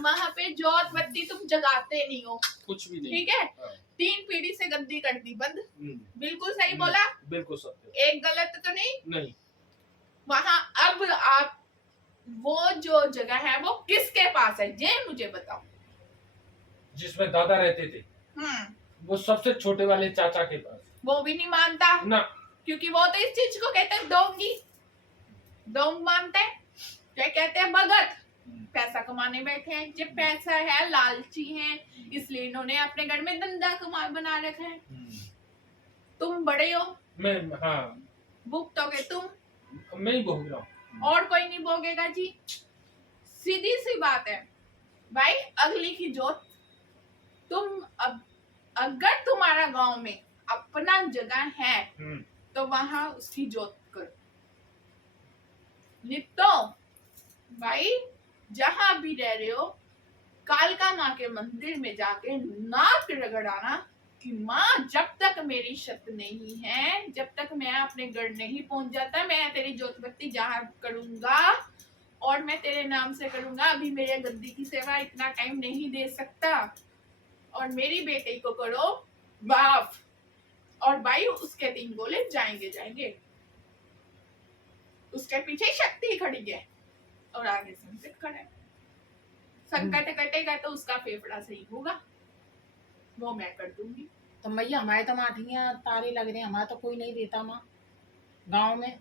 वहाँ पे जोत बत्ती तुम जगाते नहीं हो, कुछ भी नहीं। ठीक है। हाँ। 3 पीढ़ी से गद्दी कर दी बंद। बिल्कुल सही हम्म। बोला, बिल्कुल सत्य। एक गलत तो नहीं। नहीं। वहाँ अब आप वो जो जगह है वो किसके पास है ये मुझे बताओ। जिसमें दादा रहते थे वो सबसे छोटे वाले चाचा के पास। वो भी नहीं मानता ना, क्योंकि वो तो इस चीज को कहते हैं डोंगी, डोंग मानते हैं, क्या कहते हैं भगत। पैसा कमाने बैठे हैं, जब पैसा है लालची हैं, इसलिए इन्होंने अपने घर में धंधा कमा बना रखा है। तुम बड़े हो, मैं, हाँ, भुगतोगे तुम, मैं ही भोग रहा हूँ और कोई नहीं भोगेगा जी। सीधी सी बात है भाई, अगली की जोत तुम अब, अगर तुम्हारा गांव में अपना जगह है तो वहां उसकी जोत करो। नहीं तो भाई जहां भी रह रहे हो कालका माँ के मंदिर में जाके नाक रगड़ाना कि माँ जब तक मेरी शत नहीं है, जब तक मैं अपने घर नहीं पहुंच जाता, मैं तेरी जोत बत्ती जहाँ करूंगा और मैं तेरे नाम से करूंगा। अभी मेरे गद्दी की सेवा इतना टाइम नहीं दे सकता, और मेरी बेटी को करो बाप, और भाई उसके 3 गोले जाएंगे जाएंगे। उसके पीछे शक्ति खड़ी है और आगे संकट खड़ा है। संकट कटेगा तो उसका फेफड़ा सही होगा, वो मैं कर दूंगी। तो मैया हमारे तो माठियाँ तारे लग रहे हैं, हमारा तो कोई नहीं देता माँ गांव में।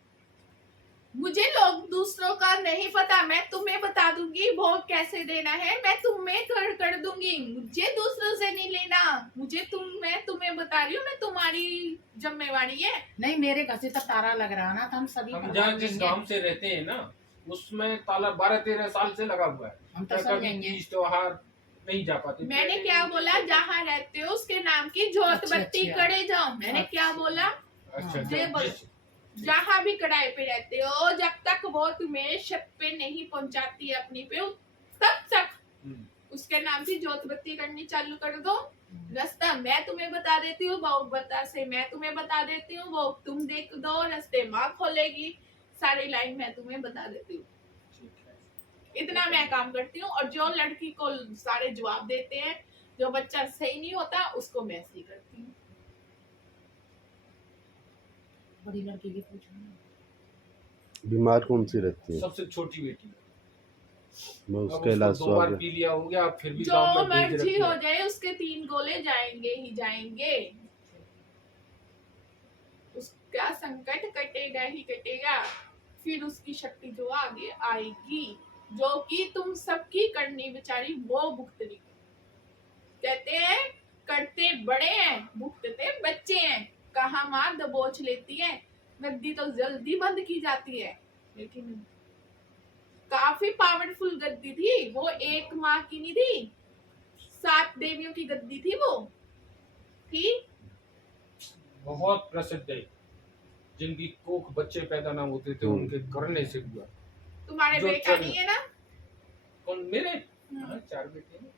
मुझे लोग दूसरों का नहीं पता, मैं तुम्हें बता दूंगी भोग कैसे देना है, मैं तुम्हें कर दूंगी। मुझे दूसरों से नहीं लेना, मैं तुम्हें बता रही हूँ, मैं तुम्हारी जिम्मेवारी है। नहीं, मेरे घर से तो तारा लग रहा ना, तो हम सभी हम जहाँ जिस गांव से रहते हैं ना उसमें ताला 12-13 साल से लगा हुआ है। हम तो सब कभी तीज त्योहार नहीं जा पाते। मैंने क्या बोला, जहाँ रहते हो उसके नाम की जोत बत्ती करे जाओ। मैंने क्या बोला, अच्छा, जहाँ भी किराए पे रहते हो जब तक वो तुम्हें छत पे नहीं पहुंचाती अपनी पे, तब तक उसके नाम की जोत बत्ती करनी चालू कर दो। रास्ता मैं तुम्हें बता देती हूँ, वो बता से मैं तुम्हें बता देती हूँ, वो तुम देख दो, रास्ते माँ खोलेगी, सारी लाइन मैं तुम्हें बता देती हूँ। इतना मैं काम करती हूँ। और जो लड़की को सारे जवाब देते हैं, जो बच्चा सही नहीं होता उसको मैं सही करती हूँ। बड़ी लड़की की पूछना। बीमार कौन सी रहती है? सबसे छोटी बेटी। मैं उसके इलाज 2 बार पी लिया हो गया, फिर भी जो मर्जी हो जाए उसके 3 गोले जाएंगे ही जाएंगे। उसका संकट कटेगा ही कटेगा, फिर उसकी शक्ति जो आगे आएगी, जो कि तुम सबकी करनी बेचारी वो भुगतनी। कहते हैं करते बड़े हैं भुगतते बच्चे हैं। कहाँ माँ दबोच लेती है, गद्दी तो जल्दी बंद की जाती है। लेकिन काफी पावरफुल गद्दी थी वो, एक माँ की नहीं थी, 7 देवियों की गद्दी थी वो, थी बहुत प्रसिद्ध है। जिनकी कोख बच्चे पैदा ना होते थे उनके करने से हुआ। तुम्हारे बेटा नहीं है ना? कौन? मेरे 4 बेटे हैं।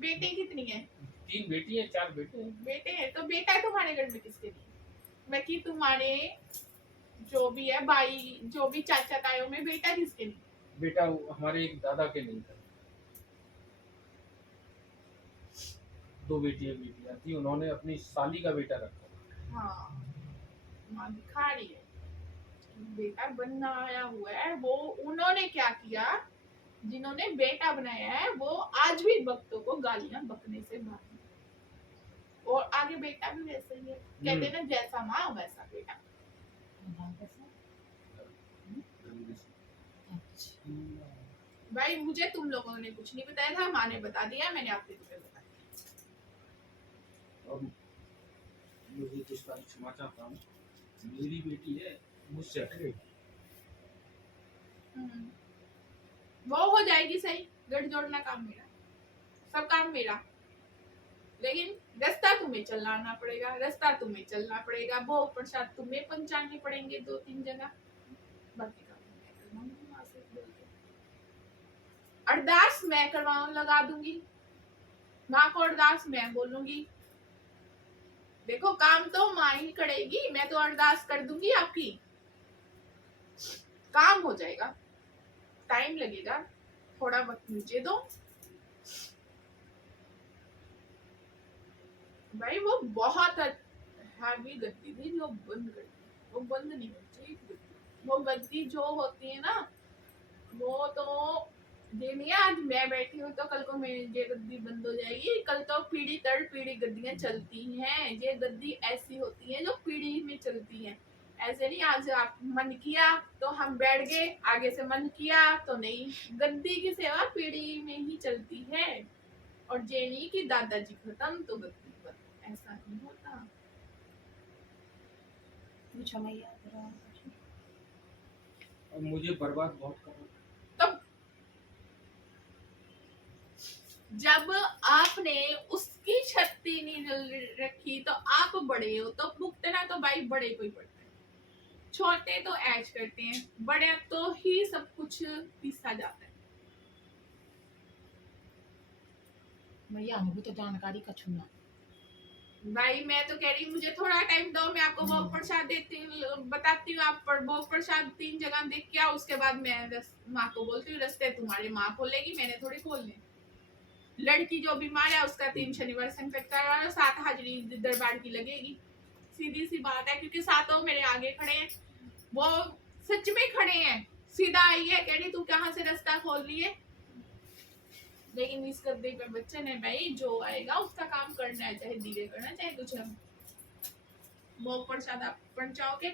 बेटे कितनी है? 3 बेटी है, 4 बेटे हैं। बेटे हैं तो बेटा तुम्हारे घर में किसके लिए? मैं कि तुम्हारे जो भी है भाई, जो भी चाचा तायों में बेटा किसके लिए? बेटा हमारे एक दादा के नहीं था। 2 बेटियां थी, उन्होंने अपनी साली का बेटा रखा। हाँ, माँ दिखा रही है बेटा बनाया हुआ है। वो उन्होंने क्या किया, जिन्होंने बेटा बनाया है वो आज भी भक्तों को गालियां बकने से बात, और आगे बेटा भी वैसे ही है। कहते ना जैसा माँ वैसा बेटा। भाई मुझे तुम लोगों ने कुछ नहीं बताया था, माँ ने बता दिया, मैंने आपके तुम्हें बताया। अब मुझे कुछ क्षमा चाहता हूँ, मेरी बेटी है मुझसे हटे। वो हो जाएगी सही, गठ जोड़ना काम मेरा, सब काम मेरा, लेकिन रास्ता तुम्हें चलना पड़ेगा, रास्ता तुम्हें चलना पड़ेगा। वो प्रसाद तुम्हें पहुंचाने पड़ेंगे 2-3 जगह, बाकी काम मैं करवाऊंगी माँ से बोल के। अरदास मैं करवाऊं लगा दूंगी, माँ को अरदास मैं बोलूंगी। देखो काम तो माँ ही करेगी, मैं तो अरदास कर दूंगी आपकी, काम हो जाएगा, टाइम लगेगा थोड़ा वक्त मुझे दो भाई। वो बहुत हैवी गद्दी थी जो बंद कर दी। वो बंद नहीं होनी चाहिए गद्दी। वो गद्दी जो होती है ना, वो तो ये नहीं है आज मैं बैठी हूँ तो कल को मेरी ये गद्दी बंद हो जाएगी। कल तो पीढ़ी दर पीढ़ी गद्दियां चलती हैं। ये गद्दी ऐसी होती है जो पीढ़ी में चलती है। ऐसे नहीं आज आप मन किया तो हम बैठ गए, आगे से मन किया तो नहीं। गद्दी की सेवा पीढ़ी में ही चलती है। और ये नहीं कि दादाजी खत्म तो गद्दी पर, ऐसा नहीं होता। पूछो मैया जरा। और मुझे बर्बाद बहुत करो। तब जब आपने उसकी शक्ति नहीं रखी तो आप बड़े हो तो भुगतना तो भाई बड़े को ही पड़ता है। छोटे तो ऐश करते हैं, बड़े तो ही सब कुछ पीसा जाता है। मैया हमको तो जानकारी का छूना। भाई मैं तो कह रही हूँ मुझे थोड़ा टाइम दो, मैं आपको भोग प्रसाद देती हूँ, बताती हूँ। आप पर भोग प्रसाद 3 जगह देख के आओ, उसके बाद मैं माँ को बोलती हूँ रास्ते तुम्हारी माँ खोलेगी, मैंने थोड़ी खोलने। लड़की जो बीमार है उसका 3 शनिवार संकट का 7 हाजरी दरबार की लगेगी। सीधी सी बात है, क्योंकि सातों मेरे आगे खड़े हैं, वो सच में खड़े हैं। सीधा आई है कह रही तू कहाँ से रास्ता खोल लिए। लेकिन इस गद्दे पर बच्चे ने भाई जो आएगा उसका काम करना है, चाहे धीरे करना चाहे कुछ। भोग प्रसाद आप पहुंचाओगे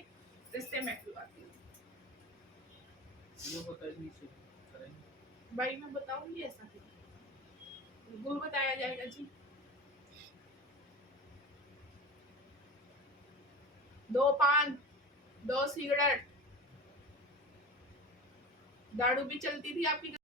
रिश्ते में खुलवाती हूँ। ये बताइए करेंगे। भाई मैं बताऊंगी ऐसा क्यों, बिल्कुल बताया जाएगा जी। 2 पान, 2 सिगरेट, दारू भी चलती थी आपकी